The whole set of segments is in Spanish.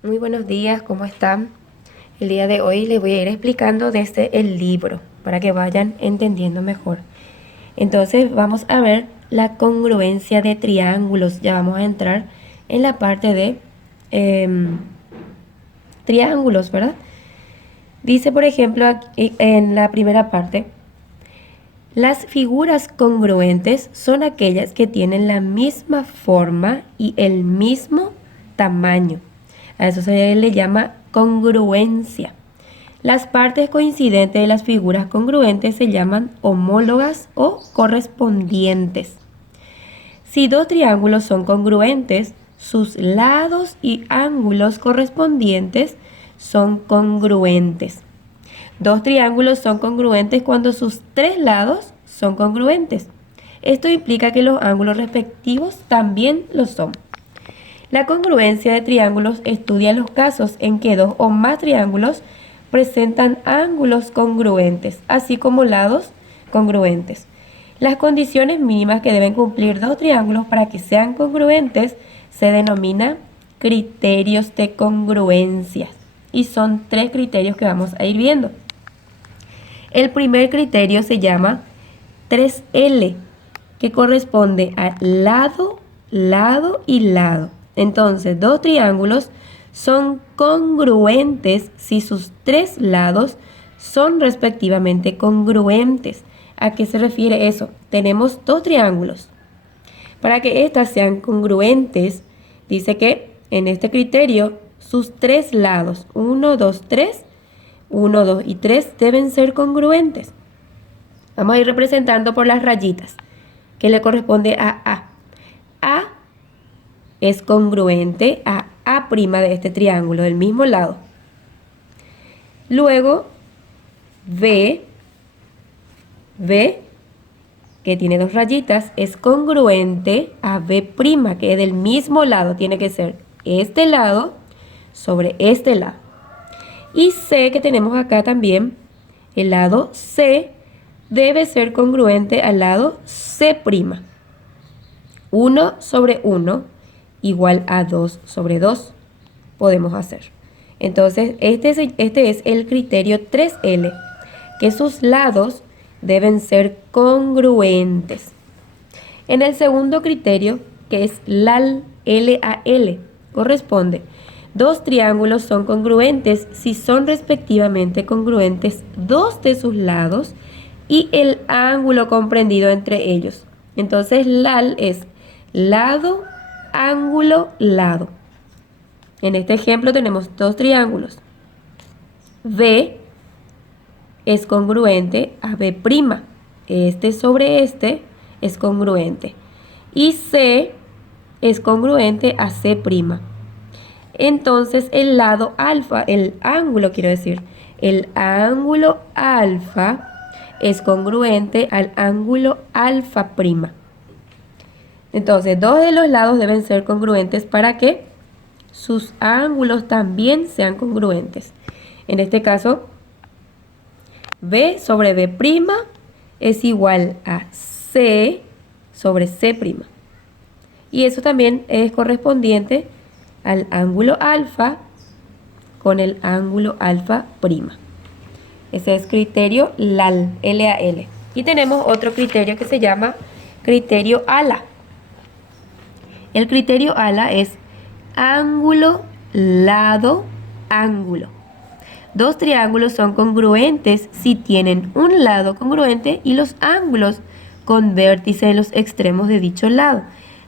Muy buenos días, ¿cómo están? El día de hoy les voy a ir explicando desde el libro para que vayan entendiendo mejor. Entonces vamos a ver la congruencia de triángulos. Ya vamos a entrar en la parte de triángulos, ¿verdad? Dice, por ejemplo, aquí en la primera parte, las figuras congruentes son aquellas que tienen la misma forma y el mismo tamaño. A eso se le llama congruencia. Las partes coincidentes de las figuras congruentes se llaman homólogas o correspondientes. Si dos triángulos son congruentes, sus lados y ángulos correspondientes son congruentes. Dos triángulos son congruentes cuando sus tres lados son congruentes. Esto implica que los ángulos respectivos también lo son. La congruencia de triángulos estudia los casos en que dos o más triángulos presentan ángulos congruentes, así como lados congruentes. Las condiciones mínimas que deben cumplir dos triángulos para que sean congruentes se denominan criterios de congruencia. Y son tres criterios que vamos a ir viendo. El primer criterio se llama 3L, que corresponde a lado, lado y lado. Entonces, dos triángulos son congruentes si sus tres lados son respectivamente congruentes. ¿A qué se refiere eso? Tenemos dos triángulos. Para que éstas sean congruentes, dice que en este criterio sus tres lados, 1, 2, 3, 1, 2 y 3 deben ser congruentes. Vamos a ir representando por las rayitas, que le corresponde a A. A es congruente a A' de este triángulo, del mismo lado. Luego, B, que tiene dos rayitas, es congruente a B', que es del mismo lado, tiene que ser este lado sobre este lado. Y C, que tenemos acá también, el lado C debe ser congruente al lado C'. 1 sobre 1 igual a 2 sobre 2 podemos hacer. Entonces, este es el criterio 3L, que sus lados deben ser congruentes. En el segundo criterio, que es LAL, LAL, corresponde: dos triángulos son congruentes si son respectivamente congruentes dos de sus lados y el ángulo comprendido entre ellos. Entonces, LAL es lado, ángulo, lado. En este ejemplo tenemos dos triángulos. B es congruente a B'. Este sobre este es congruente. Y C es congruente a C'. Entonces el lado alfa, el ángulo alfa es congruente al ángulo alfa'. Entonces, dos de los lados deben ser congruentes para que sus ángulos también sean congruentes. En este caso, B sobre B' es igual a C sobre C'. Y eso también es correspondiente al ángulo alfa con el ángulo alfa'. Ese es criterio LAL, LAL. Y tenemos otro criterio que se llama criterio ALA. El criterio ALA es ángulo, lado, ángulo. Dos triángulos son congruentes si tienen un lado congruente y los ángulos con vértice en los extremos de dicho lado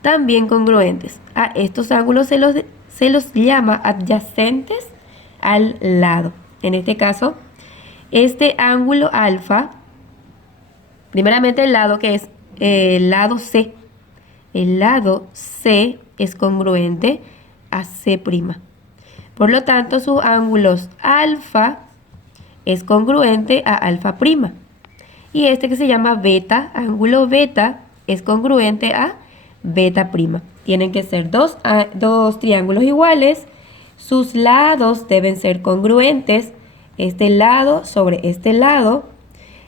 también congruentes. A estos ángulos se los llama adyacentes al lado. En este caso, este ángulo alfa, primeramente el lado que es el lado C. El lado C es congruente a C'. Por lo tanto, sus ángulos alfa es congruente a alfa'. Y este que se llama beta, ángulo beta, es congruente a beta'. Tienen que ser dos triángulos iguales. Sus lados deben ser congruentes, este lado sobre este lado.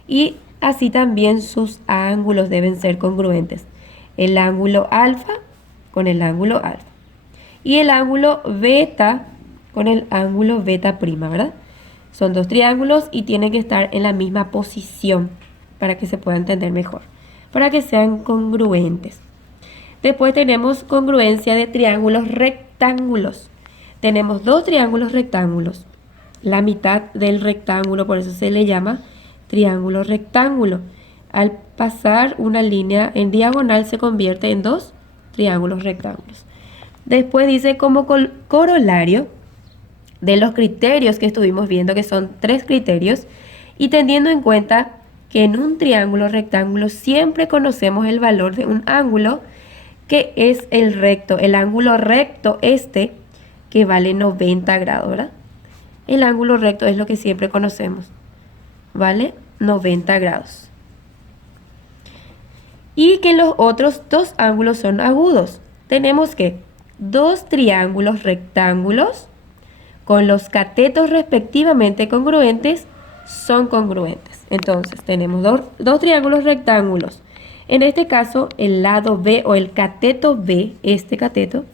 Y así también sus ángulos deben ser congruentes. El ángulo alfa con el ángulo alfa. Y el ángulo beta con el ángulo beta prima, ¿verdad? Son dos triángulos y tienen que estar en la misma posición para que se pueda entender mejor, para que sean congruentes. Después tenemos congruencia de triángulos rectángulos. Tenemos dos triángulos rectángulos. La mitad del rectángulo, por eso se le llama triángulo rectángulo. Al pasar una línea en diagonal se convierte en dos triángulos rectángulos. Después dice como corolario de los criterios que estuvimos viendo, que son 3 criterios, y teniendo en cuenta que en un triángulo rectángulo siempre conocemos el valor de un ángulo, que es el recto, el ángulo recto este, que vale 90 grados, ¿verdad? El ángulo recto es lo que siempre conocemos, vale 90 grados. Y que los otros dos ángulos son agudos. Tenemos que dos triángulos rectángulos con los catetos respectivamente congruentes son congruentes. Entonces tenemos dos triángulos rectángulos. En este caso el lado B o el cateto B, este cateto,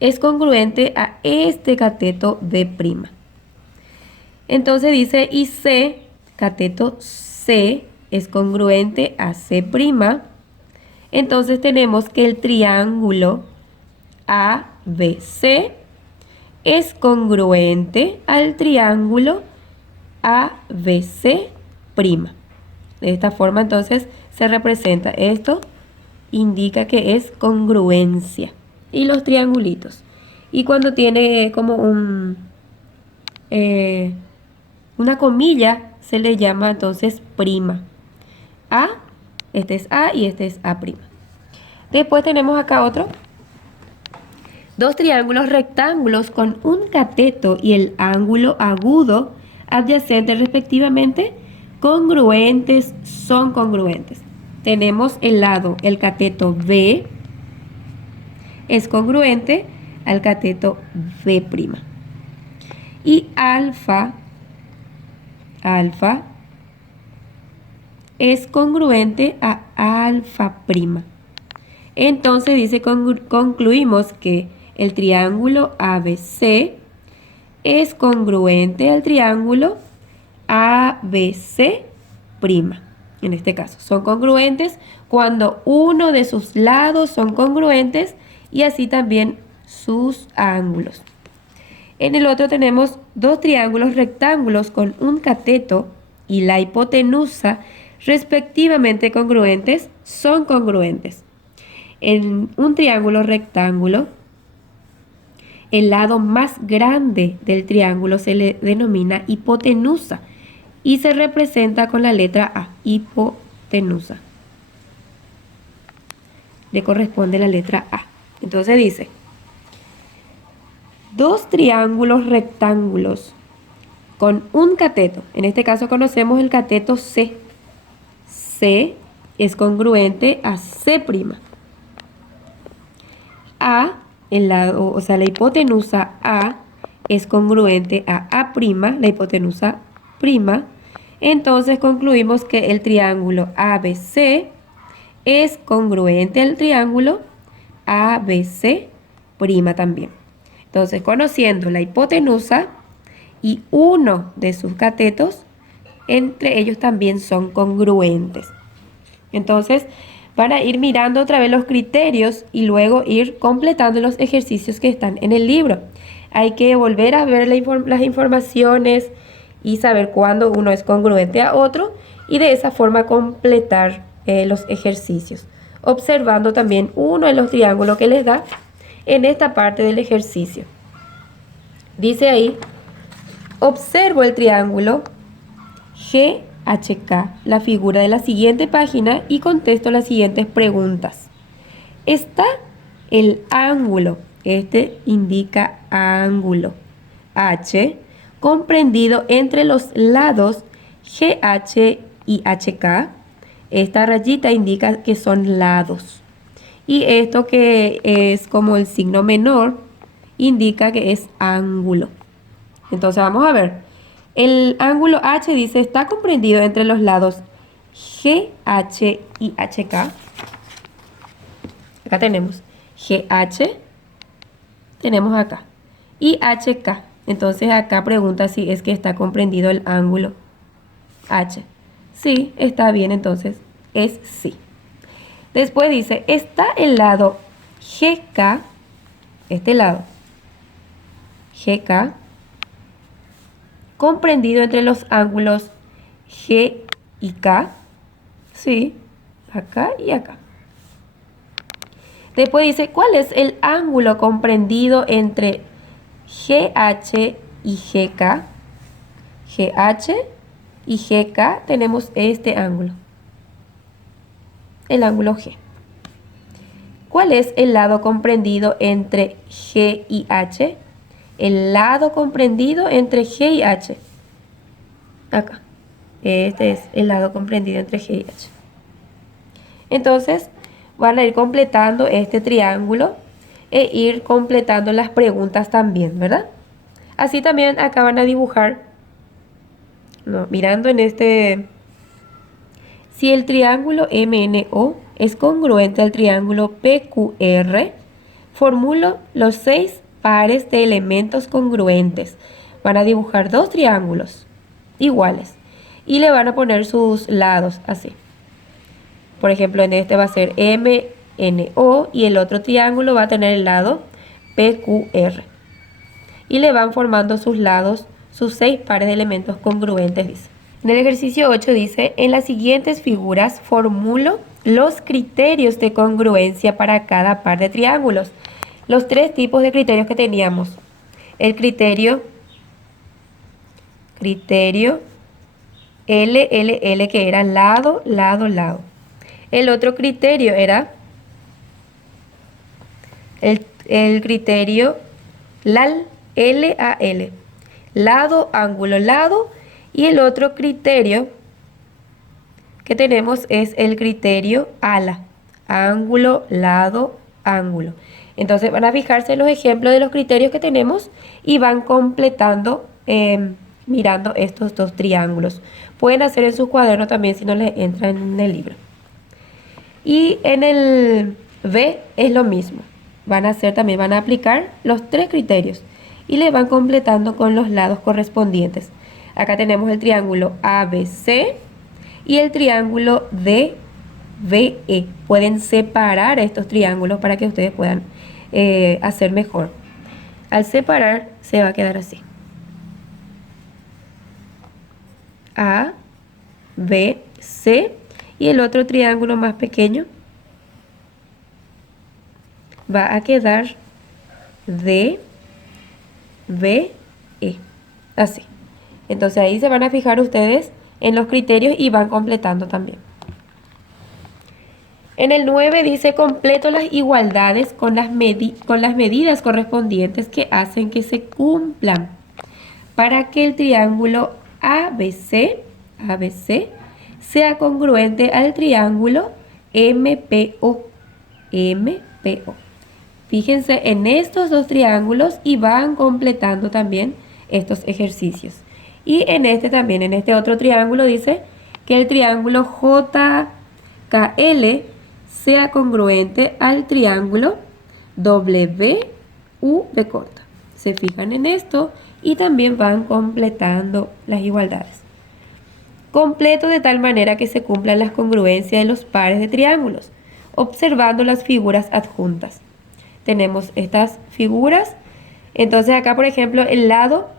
es congruente a este cateto B'. Entonces dice y C, cateto C, es congruente a C'. Entonces tenemos que el triángulo ABC es congruente al triángulo ABC'. De esta forma entonces se representa esto, indica que es congruencia. Y los triangulitos. Y cuando tiene como una comilla se le llama entonces prima. A, este es A y este es A'. Después tenemos acá otro. Dos triángulos rectángulos con un cateto y el ángulo agudo adyacente respectivamente, congruentes, son congruentes. Tenemos el lado, el cateto B es congruente al cateto B'. Y alfa es congruente a alfa'. Entonces dice, concluimos que el triángulo ABC es congruente al triángulo ABC'. En este caso, son congruentes cuando uno de sus lados son congruentes y así también sus ángulos. En el otro tenemos dos triángulos rectángulos con un cateto y la hipotenusa respectivamente congruentes, son congruentes. En un triángulo rectángulo, el lado más grande del triángulo se le denomina hipotenusa y se representa con la letra A, hipotenusa. Le corresponde la letra A. Entonces dice, dos triángulos rectángulos con un cateto. En este caso conocemos el cateto C. C es congruente a C'. A, el lado, o sea, la hipotenusa A es congruente a A', la hipotenusa prima. Entonces concluimos que el triángulo ABC es congruente al triángulo ABC' también. Entonces, conociendo la hipotenusa y uno de sus catetos, entre ellos también son congruentes. Entonces, para ir mirando otra vez los criterios y luego ir completando los ejercicios que están en el libro. Hay que volver a ver las informaciones y saber cuándo uno es congruente a otro y de esa forma completar los ejercicios. Observando también uno de los triángulos que les da en esta parte del ejercicio. Dice ahí, observo el triángulo GHK, la figura de la siguiente página y contesto las siguientes preguntas. Está el ángulo, este indica ángulo, H, comprendido entre los lados GH y HK. Esta rayita indica que son lados. Y esto que es como el signo menor, indica que es ángulo. Entonces vamos a ver. El ángulo H dice, está comprendido entre los lados GH y HK. Acá tenemos GH, tenemos acá. y HK. Entonces acá pregunta si es que está comprendido el ángulo H. Sí, está bien, entonces es sí. Después dice, está el lado GK, este lado GK, comprendido entre los ángulos G y K. Sí, acá y acá. Después dice, ¿cuál es el ángulo comprendido entre GH y GK? GH y GK tenemos este ángulo, el ángulo G. ¿Cuál es el lado comprendido entre G y H? El lado comprendido entre G y H. Acá. Este es el lado comprendido entre G y H. Entonces, van a ir completando este triángulo e ir completando las preguntas también, ¿verdad? Así también acá van a dibujar, mirando en este, si el triángulo MNO es congruente al triángulo PQR, formulo los 6 pares de elementos congruentes. Van a dibujar dos triángulos iguales y le van a poner sus lados así. Por ejemplo, en este va a ser MNO y el otro triángulo va a tener el lado PQR. Y le van formando sus lados, sus 6 pares de elementos congruentes, dice. En el ejercicio 8 dice, en las siguientes figuras formulo los criterios de congruencia para cada par de triángulos. Los 3 tipos de criterios que teníamos. El criterio LLL, que era lado, lado, lado. El otro criterio era el criterio LAL, LAL, lado, ángulo, lado. Y el otro criterio que tenemos es el criterio ALA, ángulo, lado, ángulo. Entonces van a fijarse en los ejemplos de los criterios que tenemos y van completando mirando estos dos triángulos. Pueden hacer en sus cuadernos también si no les entra en el libro. Y en el B es lo mismo. Van a aplicar los 3 criterios y le van completando con los lados correspondientes. Acá tenemos el triángulo ABC y el triángulo DBE. Pueden separar estos triángulos para que ustedes puedan hacer mejor. Al separar se va a quedar así. A, B, C. Y el otro triángulo más pequeño va a quedar D, B, E. Así. Entonces ahí se van a fijar ustedes en los criterios y van completando también. En el 9 dice, completo las igualdades con las medidas correspondientes que hacen que se cumplan para que el triángulo ABC sea congruente al triángulo MPO. Fíjense en estos dos triángulos y van completando también estos ejercicios. Y en este también, en este otro triángulo dice que el triángulo JKL sea congruente al triángulo WV corta. Se fijan en esto y también van completando las igualdades. Completo de tal manera que se cumplan las congruencias de los pares de triángulos, observando las figuras adjuntas. Tenemos estas figuras. Entonces acá, por ejemplo, el lado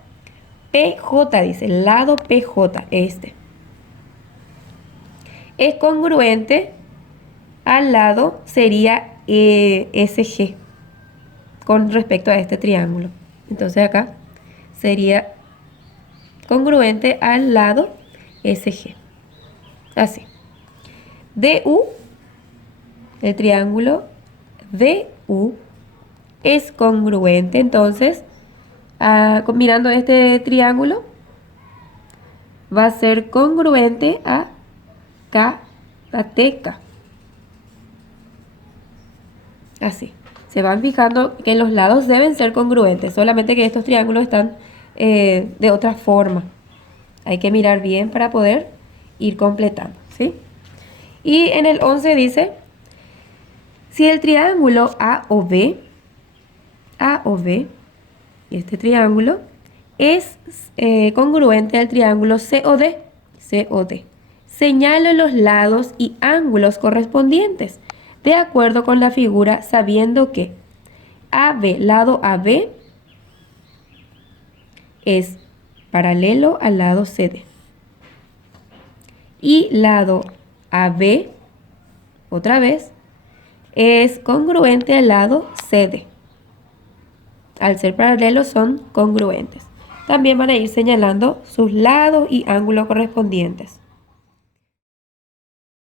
PJ, dice, el lado PJ, este, es congruente al lado, sería SG, con respecto a este triángulo. Entonces acá sería congruente al lado SG. Así. DU, el triángulo DU es congruente, entonces, mirando este triángulo, va a ser congruente a TK. Así. Se van fijando que los lados deben ser congruentes, solamente que estos triángulos están de otra forma. Hay que mirar bien para poder ir completando, ¿sí? Y en el 11 dice, si el triángulo AOB este triángulo, es congruente al triángulo COD. COD. Señalo los lados y ángulos correspondientes, de acuerdo con la figura, sabiendo que AB, lado AB, es paralelo al lado CD. Y lado AB, otra vez, es congruente al lado CD. Al ser paralelos son congruentes. También van a ir señalando sus lados y ángulos correspondientes.